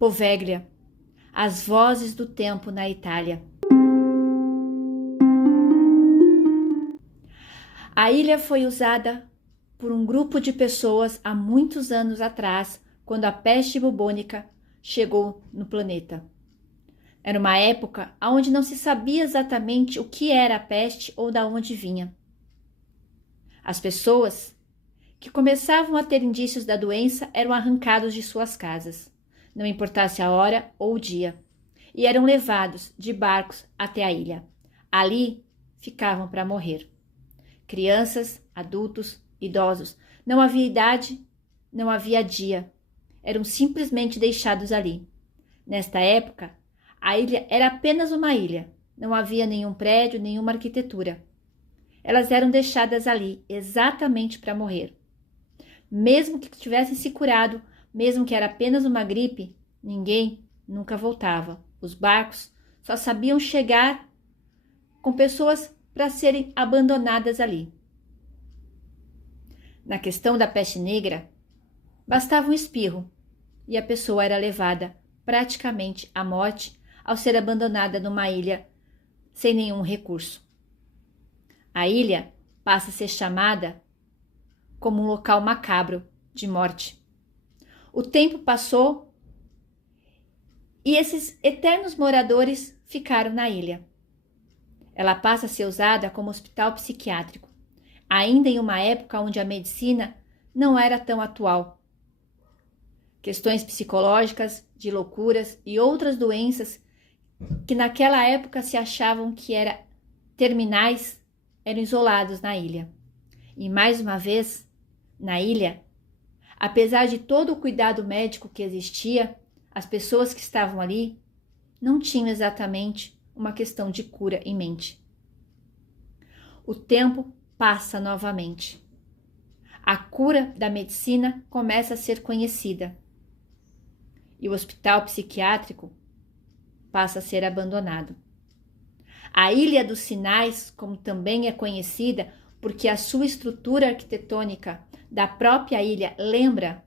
Poveglia, as vozes do tempo na Itália. A ilha foi usada por um grupo de pessoas há muitos anos atrás, quando a peste bubônica chegou no planeta. Era uma época onde não se sabia exatamente o que era a peste ou de onde vinha. As pessoas que começavam a ter indícios da doença eram arrancados de suas casas, não importasse a hora ou o dia, e eram levados de barcos até a ilha. Ali ficavam para morrer. Crianças, adultos, idosos, não havia idade, não havia dia, eram simplesmente deixados ali. Nesta época, a ilha era apenas uma ilha, não havia nenhum prédio, nenhuma arquitetura. Elas eram deixadas ali exatamente para morrer. Mesmo que tivessem se curado, mesmo que era apenas uma gripe, ninguém nunca voltava. Os barcos só sabiam chegar com pessoas para serem abandonadas ali. Na questão da peste negra, bastava um espirro e a pessoa era levada praticamente à morte ao ser abandonada numa ilha sem nenhum recurso. A ilha passa a ser chamada como um local macabro de morte. O tempo passou e esses eternos moradores ficaram na ilha. Ela passa a ser usada como hospital psiquiátrico, ainda em uma época onde a medicina não era tão atual. Questões psicológicas, de loucuras e outras doenças que naquela época se achavam que eram terminais, eram isolados na ilha. E mais uma vez, na ilha, apesar de todo o cuidado médico que existia, as pessoas que estavam ali não tinham exatamente uma questão de cura em mente. O tempo passa novamente. A cura da medicina começa a ser conhecida. E o hospital psiquiátrico passa a ser abandonado. A Ilha dos Sinais, como também é conhecida, porque a sua estrutura arquitetônica da própria ilha lembra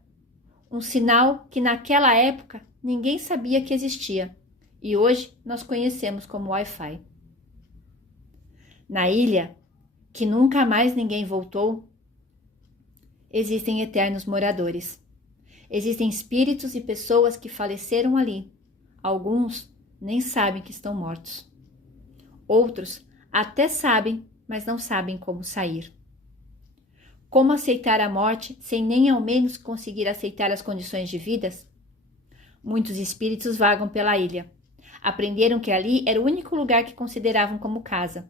um sinal que naquela época ninguém sabia que existia e hoje nós conhecemos como Wi-Fi. Na ilha, que nunca mais ninguém voltou, existem eternos moradores. Existem espíritos e pessoas que faleceram ali. Alguns nem sabem que estão mortos. Outros até sabem, mas não sabem como sair. Como aceitar a morte sem nem ao menos conseguir aceitar as condições de vida? Muitos espíritos vagam pela ilha. Aprenderam que ali era o único lugar que consideravam como casa.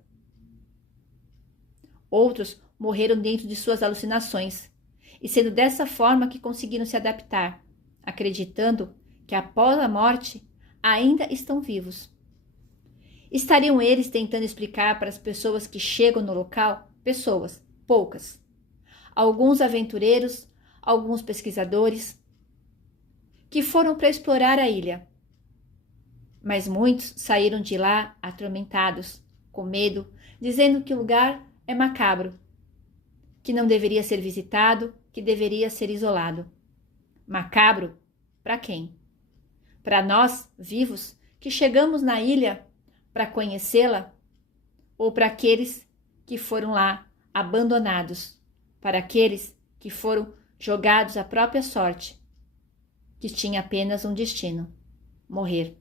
Outros morreram dentro de suas alucinações, e sendo dessa forma que conseguiram se adaptar, acreditando que após a morte ainda estão vivos. Estariam eles tentando explicar para as pessoas que chegam no local? Pessoas, poucas. Alguns aventureiros, alguns pesquisadores, que foram para explorar a ilha. Mas muitos saíram de lá atormentados, com medo, dizendo que o lugar é macabro, que não deveria ser visitado, que deveria ser isolado. Macabro para quem? Para nós, vivos, que chegamos na ilha para conhecê-la? Ou para aqueles que foram lá abandonados? Para aqueles que foram jogados à própria sorte, que tinha apenas um destino: morrer.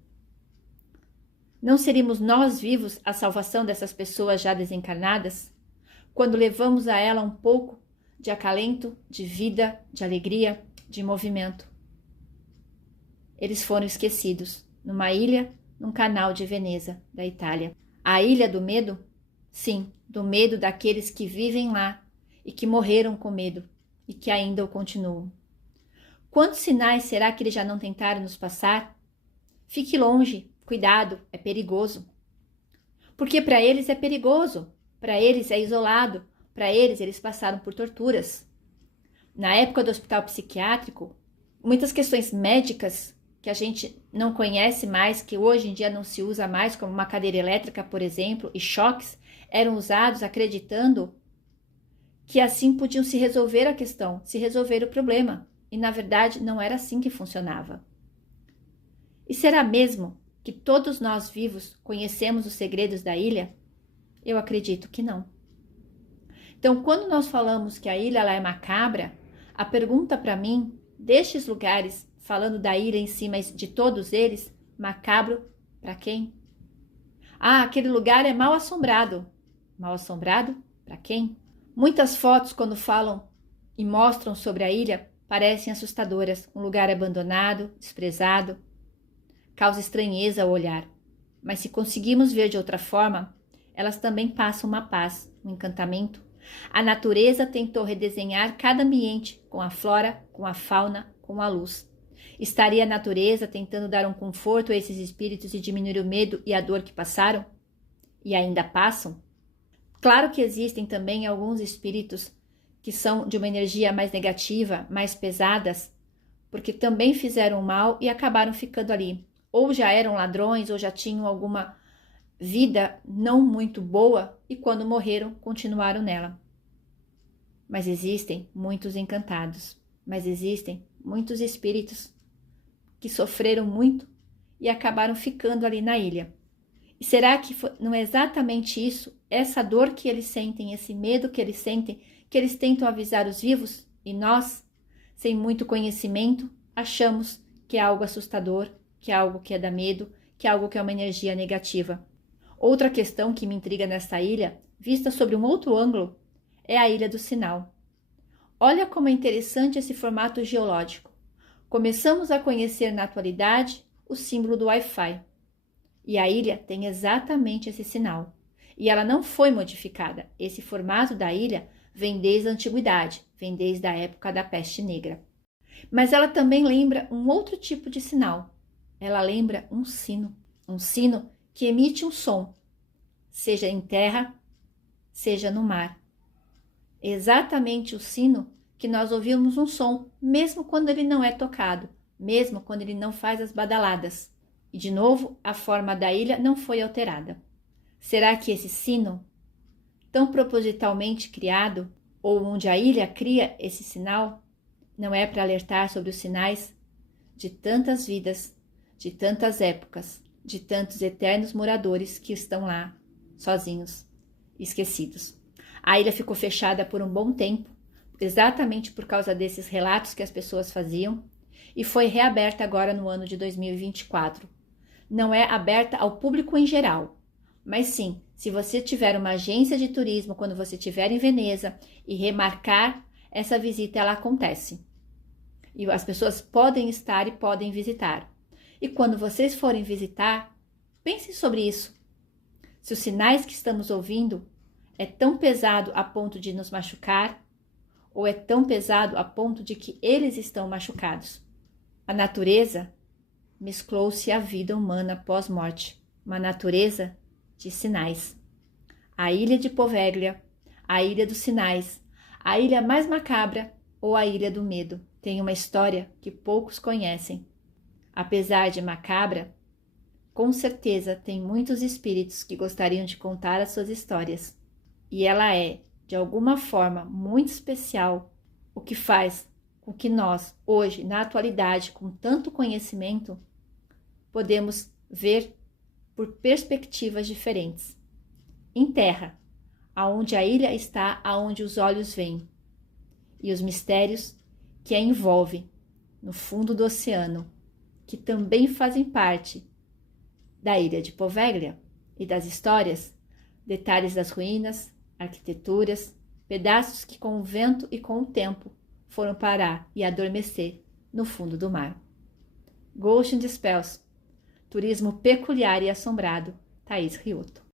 Não seríamos nós vivos a salvação dessas pessoas já desencarnadas? Quando levamos a ela um pouco de acalento, de vida, de alegria, de movimento. Eles foram esquecidos numa ilha, num canal de Veneza, da Itália. A ilha do medo? Sim, do medo daqueles que vivem lá e que morreram com medo e que ainda o continuam. Quantos sinais será que eles já não tentaram nos passar? Fique longe, cuidado, é perigoso. Porque para eles é perigoso, para eles é isolado, para eles passaram por torturas. Na época do hospital psiquiátrico, muitas questões médicas que a gente não conhece mais, que hoje em dia não se usa mais, como uma cadeira elétrica, por exemplo, e choques, eram usados acreditando que assim podiam se resolver a questão, se resolver o problema. E na verdade não era assim que funcionava. E será mesmo que todos nós vivos conhecemos os segredos da ilha? Eu acredito que não. Então, quando nós falamos que a ilha ela é macabra, a pergunta para mim, destes lugares, falando da ilha em si, mas de todos eles, macabro para quem? Ah, aquele lugar é mal assombrado. Mal assombrado para quem? Muitas fotos, quando falam e mostram sobre a ilha, parecem assustadoras. Um lugar abandonado, desprezado, causa estranheza ao olhar. Mas se conseguimos ver de outra forma, elas também passam uma paz, um encantamento. A natureza tentou redesenhar cada ambiente com a flora, com a fauna, com a luz. Estaria a natureza tentando dar um conforto a esses espíritos e diminuir o medo e a dor que passaram? E ainda passam? Claro que existem também alguns espíritos que são de uma energia mais negativa, mais pesadas, porque também fizeram mal e acabaram ficando ali. Ou já eram ladrões, ou já tinham alguma vida não muito boa e quando morreram continuaram nela. Mas existem muitos encantados, mas existem muitos espíritos que sofreram muito e acabaram ficando ali na ilha. E será que não é exatamente isso, essa dor que eles sentem, esse medo que eles sentem, que eles tentam avisar os vivos? E nós, sem muito conhecimento, achamos que é algo assustador, que é algo que dá medo, que é algo que é uma energia negativa. Outra questão que me intriga nesta ilha, vista sobre um outro ângulo, é a Ilha do Sinal. Olha como é interessante esse formato geológico. Começamos a conhecer na atualidade o símbolo do Wi-Fi. E a ilha tem exatamente esse sinal. E ela não foi modificada. Esse formato da ilha vem desde a antiguidade, vem desde a época da peste negra. Mas ela também lembra um outro tipo de sinal. Ela lembra um sino que emite um som, seja em terra, seja no mar. Exatamente o sino que nós ouvimos um som, mesmo quando ele não é tocado, mesmo quando ele não faz as badaladas. E de novo, a forma da ilha não foi alterada. Será que esse sino, tão propositalmente criado, ou onde a ilha cria esse sinal, não é para alertar sobre os sinais de tantas vidas, de tantas épocas, de tantos eternos moradores que estão lá, sozinhos, esquecidos? A ilha ficou fechada por um bom tempo, exatamente por causa desses relatos que as pessoas faziam, e foi reaberta agora no ano de 2024. Não é aberta ao público em geral, mas sim, se você tiver uma agência de turismo, quando você estiver em Veneza e remarcar essa visita, ela acontece. E as pessoas podem estar e podem visitar. E quando vocês forem visitar, pensem sobre isso. Se os sinais que estamos ouvindo é tão pesado a ponto de nos machucar, ou é tão pesado a ponto de que eles estão machucados. A natureza mesclou-se à vida humana pós-morte, uma natureza de sinais. A ilha de Poveglia, a ilha dos sinais, a ilha mais macabra ou a ilha do medo, tem uma história que poucos conhecem. Apesar de macabra, com certeza tem muitos espíritos que gostariam de contar as suas histórias. E ela é, de alguma forma, muito especial, o que faz com que nós, hoje, na atualidade, com tanto conhecimento, podemos ver por perspectivas diferentes. Em terra, aonde a ilha está, aonde os olhos veem, e os mistérios que a envolvem no fundo do oceano, que também fazem parte da ilha de Poveglia e das histórias, detalhes das ruínas, arquiteturas, pedaços que com o vento e com o tempo foram parar e adormecer no fundo do mar. Ghost in the Spells, turismo peculiar e assombrado, Thaís Riotto.